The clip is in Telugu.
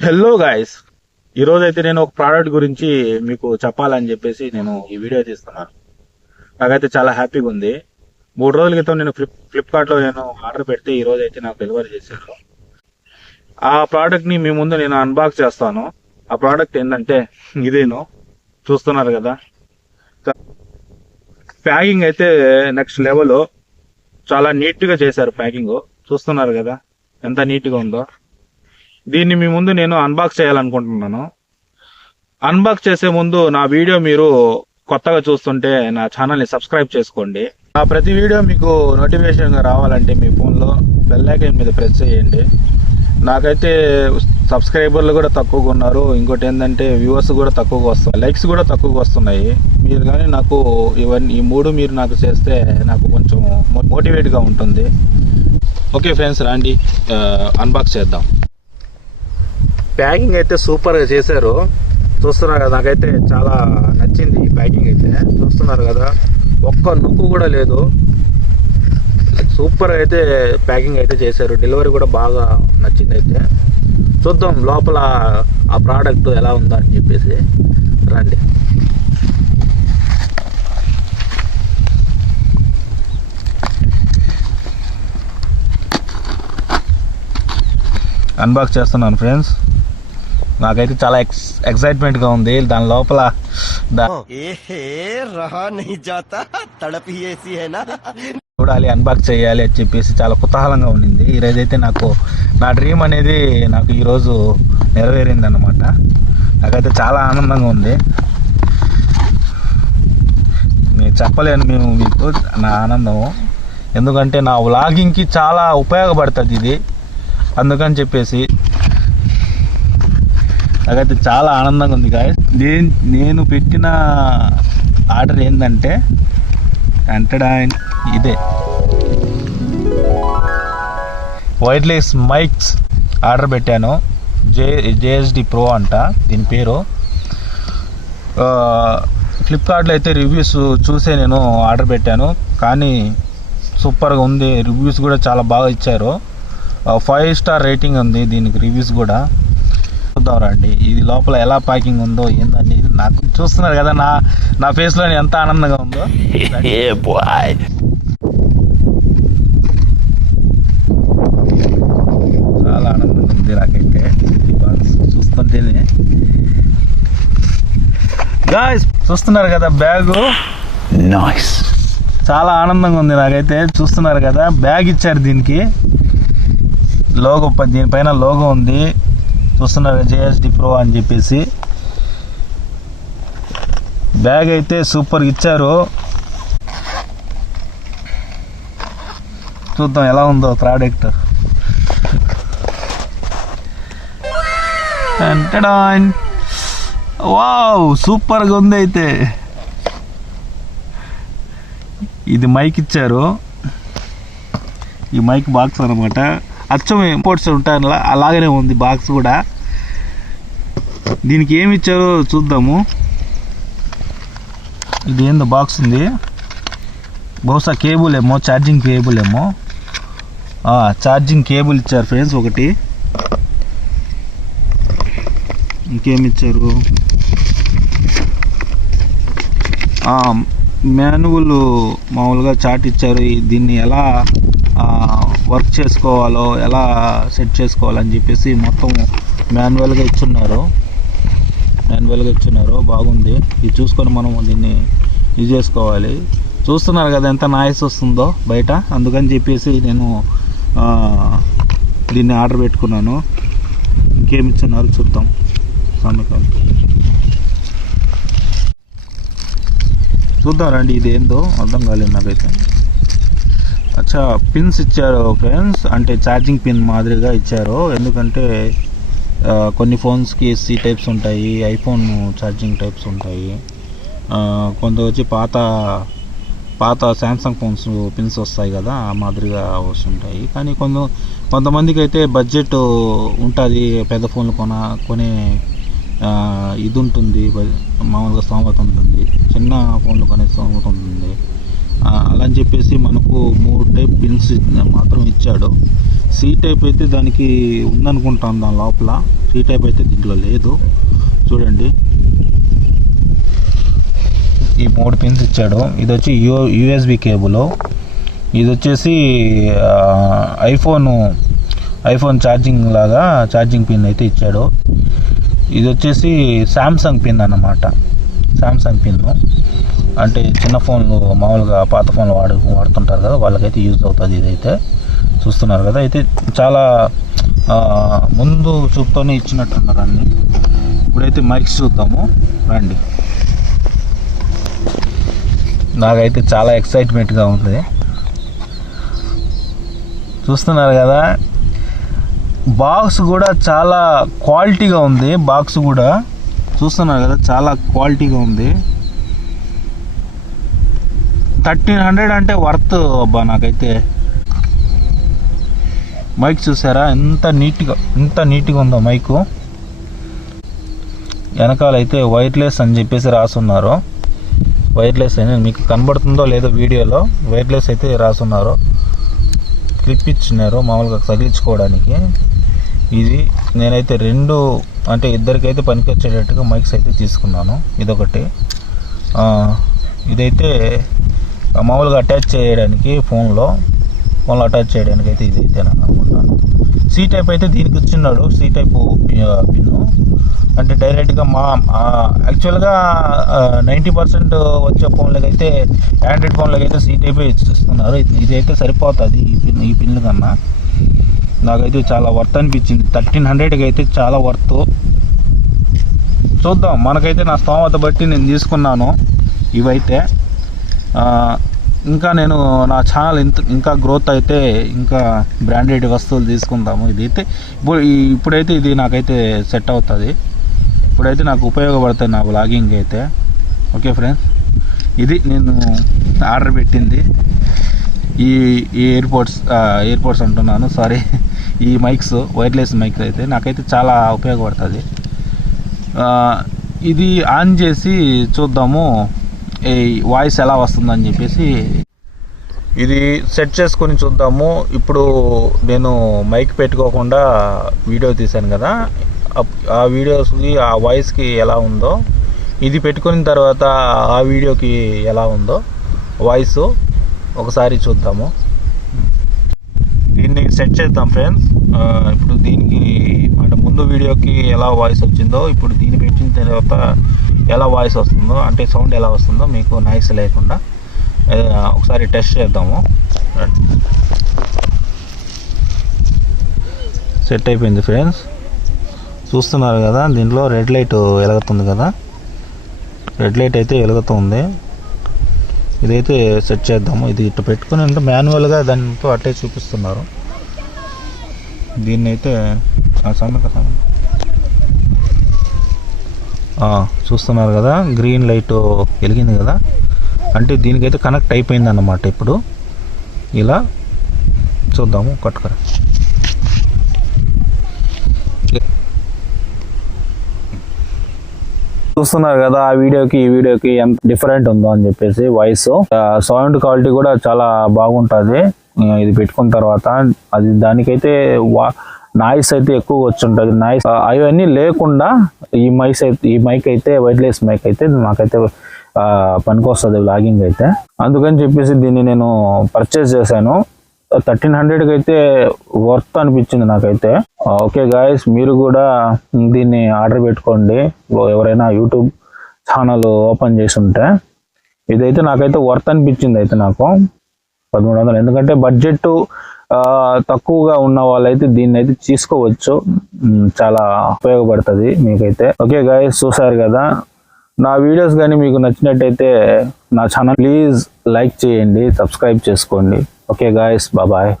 హలో గాయస్, ఈరోజు అయితే నేను ఒక ప్రోడక్ట్ గురించి మీకు చెప్పాలని చెప్పేసి నేను ఈ వీడియో తీస్తున్నాను. నాకైతే చాలా హ్యాపీగా ఉంది. 3 రోజుల క్రితం నేను ఫ్లిప్కార్ట్లో నేను ఆర్డర్ పెడితే ఈ రోజు అయితే నాకు డెలివరీ చేశారు. ఆ ప్రోడక్ట్ని మీ ముందు నేను అన్బాక్స్ చేస్తాను. ఆ ప్రోడక్ట్ ఏంటంటే ఇదేను, చూస్తున్నారు కదా. ప్యాకింగ్ అయితే నెక్స్ట్ లెవెల్, చాలా నీట్గా చేశారు ప్యాకింగ్. చూస్తున్నారు కదా ఎంత నీట్గా ఉందో. దీన్ని మీ ముందు నేను అన్బాక్స్ చేయాలనుకుంటున్నాను. అన్బాక్స్ చేసే ముందు నా వీడియో మీరు కొత్తగా చూస్తుంటే నా ఛానల్ని సబ్స్క్రైబ్ చేసుకోండి. నా ప్రతి వీడియో మీకు నోటిఫికేషన్గా రావాలంటే మీ ఫోన్లో బెల్ ఐకాన్ మీద ప్రెస్ చేయండి. నాకైతే సబ్స్క్రైబర్లు కూడా తక్కువగా ఉన్నారు. ఇంకోటి ఏంటంటే వ్యూవర్స్ కూడా తక్కువగా వస్తున్నాయి, లైక్స్ కూడా తక్కువగా వస్తున్నాయి. మీరు కానీ నాకు ఈ 3 మీరు నాకు చేస్తే నాకు కొంచెం మోటివేట్గా ఉంటుంది. ఓకే ఫ్రెండ్స్, రండి అన్బాక్స్ చేద్దాం. ప్యాకింగ్ అయితే సూపర్గా చేశారు. చూస్తున్నారు కదా, నాకైతే చాలా నచ్చింది ఈ ప్యాకింగ్ అయితే. చూస్తున్నారు కదా, ఒక్క నొక్కు కూడా లేదు. సూపర్ అయితే ప్యాకింగ్ అయితే చేశారు. డెలివరీ కూడా బాగా నచ్చింది. అయితే చూద్దాం లోపల ఆ ప్రోడక్ట్ ఎలా ఉందా అని చెప్పేసి. రండి. అన్బాక్స్ చేస్తున్నాను ఫ్రెండ్స్. నాకైతే చాలా ఎక్సైట్మెంట్ గా ఉంది. దాని లోపల చూడాలి, అన్బాక్స్ చేయాలి అని చెప్పేసి చాలా కుతూహలంగా ఉండింది. ఈరోజైతే నాకు నా డ్రీమ్ అనేది నాకు ఈరోజు నెరవేరింది అన్నమాట. నాకైతే చాలా ఆనందంగా ఉంది. నేను చెప్పలేను మీకు నా ఆనందము. ఎందుకంటే నా వ్లాగింగ్కి చాలా ఉపయోగపడుతుంది ఇది. అందుకని చెప్పేసి నాకైతే చాలా ఆనందంగా ఉంది గాయస్. నేను పెట్టిన ఆర్డర్ ఏంటంటే ఇదే వైర్లెస్ మైక్స్ ఆర్డర్ పెట్టాను. జేఎస్డి ప్రో అంట దీని పేరు. ఫ్లిప్కార్ట్లో అయితే రివ్యూస్ చూసే నేను ఆర్డర్ పెట్టాను. కానీ సూపర్గా ఉంది. రివ్యూస్ కూడా చాలా బాగా ఇచ్చారు. 5 స్టార్ రేటింగ్ ఉంది దీనికి రివ్యూస్ కూడా. చూద్దాం రండి ఇది లోపల ఎలా ప్యాకింగ్ ఉందో ఏందని. నాకు చూస్తున్నారు కదా నా ఫేస్ లో ఎంత ఆనందంగా ఉందో. చాలా ఆనందంగా ఉంది నాకైతే చూస్తుంటేనే. గాయ్స్ చూస్తున్నారు కదా బ్యాగ్, నైస్, చాలా ఆనందంగా ఉంది నాకైతే. చూస్తున్నారు కదా బ్యాగ్ ఇచ్చారు దీనికి. లోగో, దీనిపైన లోగో ఉంది. చూస్తున్నారు జేఎస్డి ప్రో అని చెప్పేసి. బ్యాగ్ అయితే సూపర్ ఇచ్చారు. చూద్దాం ఎలా ఉందో ప్రోడక్ట్. వావ్, సూపర్గా ఉంది. అయితే ఇది మైక్ ఇచ్చారు. ఈ మైక్ బాక్స్ అనమాట. అచ్చం ఇంపోర్ట్స్ ఉంటాయి అలాగనే ఉంది బాక్స్ కూడా. దీనికి ఏమి ఇచ్చారో చూద్దాము. ఇది ఏందో బాక్స్ ఉంది, బహుశా కేబుల్ ఏమో, ఛార్జింగ్ కేబుల్ ఏమో. ఛార్జింగ్ కేబుల్ ఇచ్చారు ఫ్రెండ్స్ ఒకటి. ఇంకేమి ఇచ్చారు, మాన్యువల్ మామూలుగా చార్ట్ ఇచ్చారు. దీన్ని ఎలా వర్క్ చేసుకోవాలో, ఎలా సెట్ చేసుకోవాలని చెప్పేసి మొత్తం మాన్యువల్గా ఇచ్చున్నారు. బాగుంది. ఇది చూసుకొని మనం దీన్ని యూజ్ చేసుకోవాలి. చూస్తున్నారు కదా ఎంత నాయిస్ వస్తుందో బయట. అందుకని చెప్పేసి నేను దీన్ని ఆర్డర్ పెట్టుకున్నాను. ఇంకేమి ఇచ్చున్నారు చూద్దాం. చూద్దాం రండి ఇది ఏందో అర్థం కాలేదు నాకైతే. పిన్స్ ఇచ్చారు ఫ్రెండ్స్, అంటే ఛార్జింగ్ పిన్ మాదిరిగా ఇచ్చారు. ఎందుకంటే కొన్ని ఫోన్స్కి సి టైప్స్ ఉంటాయి, ఐఫోన్ ఛార్జింగ్ టైప్స్ ఉంటాయి. కొంత వచ్చి పాత శాంసంగ్ ఫోన్స్ పిన్స్ వస్తాయి కదా, ఆ మాదిరిగా వస్తుంటాయి. కానీ కొంతమందికి అయితే బడ్జెట్ ఉంటుంది, పెద్ద ఫోన్లు కొనే ఇది ఉంటుంది, మామూలుగా స్తోమత ఉంటుంది. చిన్న ఫోన్లు కొనే స్తోమత ఉంటుంది. అలా అని చెప్పేసి మనకు 3 టైప్ పిన్స్ మాత్రం ఇచ్చాడు. సి టైప్ అయితే దానికి ఉందనుకుంటాను, దాని లోపల సి టైప్ అయితే దీంట్లో లేదు. చూడండి, ఈ 3 పిన్స్ ఇచ్చాడు. ఇది వచ్చి యూఎస్బి కేబుల్, ఇది వచ్చేసి ఐఫోన్ ఛార్జింగ్ లాగా ఛార్జింగ్ పిన్ అయితే ఇచ్చాడు. ఇది వచ్చేసి శాంసంగ్ పిన్ అన్నమాట. శాంసంగ్ పిన్ అంటే చిన్న ఫోన్లు మామూలుగా పాత ఫోన్లు వాడుతుంటారు కదా, వాళ్ళకైతే యూజ్ అవుతుంది. ఇదైతే చూస్తున్నారు కదా, అయితే చాలా ముందు చూపుతోనే ఇచ్చినట్టున్నారు అన్ని. ఇప్పుడైతే మైక్స్ చూద్దాము రండి. నాకైతే చాలా ఎక్సైట్మెంట్గా ఉంది. చూస్తున్నారు కదా, బాక్స్ కూడా చాలా క్వాలిటీగా ఉంది. బాక్స్ కూడా చూస్తున్నారు కదా, చాలా క్వాలిటీగా ఉంది. 1300 అంటే వర్త్ అబ్బా నాకైతే. మైక్ చూసారా ఎంత నీట్గా ఉందో మైకు. వెనకాలైతే వైర్లెస్ అని చెప్పేసి రాసున్నారు. వైర్లెస్ అని మీకు కనబడుతుందో లేదో వీడియోలో, వైర్లెస్ అయితే రాసున్నారు. క్లిప్ ఇచ్చినారు మామూలుగా తగిలించుకోవడానికి. ఇది నేనైతే 2 అంటే ఇద్దరికైతే పనికొచ్చేటట్టుగా మైక్స్ అయితే తీసుకున్నాను. ఇదొకటి, ఇదైతే మామూలుగా అటాచ్ చేయడానికి ఫోన్లో అటాచ్ చేయడానికి అయితే ఇదైతే నేను అనుకుంటాను. సి టైప్ అయితే దీనికి ఇచ్చిన్నాడు. సి టైప్ పిన్ను అంటే డైరెక్ట్గా యాక్చువల్గా 90% వచ్చే ఫోన్లకి అయితే, ఆండ్రాయిడ్ ఫోన్లకి అయితే సి టైపే ఇస్తున్నారు. ఇదైతే సరిపోతుంది ఈ పిన్ల కన్నా. నాకైతే చాలా వర్త్ అనిపించింది. 1300కి అయితే చాలా వర్త్. చూద్దాం, మనకైతే నా స్తోమత బట్టి నేను తీసుకున్నాను ఇవైతే. ఇంకా నేను నా ఛానల్ ఇంకా గ్రోత్ అయితే ఇంకా బ్రాండెడ్ వస్తువులు తీసుకుందాము. ఇదైతే ఇప్పుడైతే ఇది నాకైతే సెట్ అవుతుంది. ఇప్పుడైతే నాకు ఉపయోగపడుతుంది నా వ్లాగింగ్ అయితే. ఓకే ఫ్రెండ్స్, ఇది నేను ఆర్డర్ పెట్టింది. ఈ ఎయిర్పోర్ట్స్ అంటున్నాను, సారీ, ఈ మైక్స్, వైర్లెస్ మైక్స్ అయితే నాకైతే చాలా ఉపయోగపడుతుంది. ఇది ఆన్ చేసి చూద్దాము ఈ వాయిస్ ఎలా వస్తుందని చెప్పేసి. ఇది సెట్ చేసుకొని చూద్దాము. ఇప్పుడు నేను మైక్ పెట్టుకోకుండా వీడియో తీశాను కదా, ఆ వీడియోస్కి ఆ వాయిస్కి ఎలా ఉందో, ఇది పెట్టుకున్న తర్వాత ఆ వీడియోకి ఎలా ఉందో వాయిస్ ఒకసారి చూద్దాము. దీన్ని సెట్ చేద్దాం ఫ్రెండ్స్. ఇప్పుడు దీనికి అంటే ముందు వీడియోకి ఎలా వాయిస్ వచ్చిందో, ఇప్పుడు దీన్ని పెట్టిన తర్వాత ఎలా వాయిస్ వస్తుందో, అంటే సౌండ్ ఎలా వస్తుందో మీకు నాయిస్ లేకుండా ఒకసారి టెస్ట్ చేద్దాము. సెట్ అయిపోయింది ఫ్రెండ్స్, చూస్తున్నారు కదా. దీంట్లో రెడ్ లైట్ వెలుగుతుంది కదా, రెడ్ లైట్ అయితే వెలుగుతుంది. ఇదైతే సెట్ చేద్దాము. ఇది ఇట్లా పెట్టుకుని అంటే మాన్యువల్గా దాంతో అట్టే చూపిస్తున్నారు. దీన్ని అయితే చూస్తున్నారు కదా, గ్రీన్ లైట్ వెలిగింది కదా, అంటే దీనికైతే కనెక్ట్ అయిపోయింది అన్నమాట. ఇప్పుడు ఇలా చూద్దాము కట్టుకర. చూస్తున్నారు కదా ఆ వీడియోకి ఈ వీడియోకి ఎంత డిఫరెంట్ ఉందో అని చెప్పేసి. వాయిస్ సౌండ్ క్వాలిటీ కూడా చాలా బాగుంటుంది ఇది పెట్టుకున్న తర్వాత. అది దానికైతే నాయిస్ అయితే ఎక్కువ వచ్చుంటుంది. నాయిస్ అవన్నీ లేకుండా ఈ మైక్ అయితే, వైర్లెస్ మైక్ అయితే నాకైతే పనికొస్తుంది వ్లాగింగ్ అయితే. అందుకని చెప్పేసి దీన్ని నేను పర్చేస్ చేశాను. 1300కి అయితే వర్త్ అనిపించింది నాకైతే. ఓకే గాయస్, మీరు కూడా దీన్ని ఆర్డర్ పెట్టుకోండి. ఎవరైనా యూట్యూబ్ ఛానల్ ఓపెన్ చేసి ఉంటే. ఇదైతే నాకైతే వర్త్ అనిపించింది అయితే నాకు 1300. ఎందుకంటే బడ్జెట్ తక్కువగా ఉన్న వాళ్ళైతే దీన్ని అయితే తీసుకోవచ్చు, చాలా ఉపయోగపడుతుంది మీకైతే. ఓకే గాయస్, చూసారు కదా నా వీడియోస్. కానీ మీకు నచ్చినట్టయితే నా ఛానల్ ప్లీజ్ లైక్ చేయండి, సబ్స్క్రైబ్ చేసుకోండి. Okay guys, bye.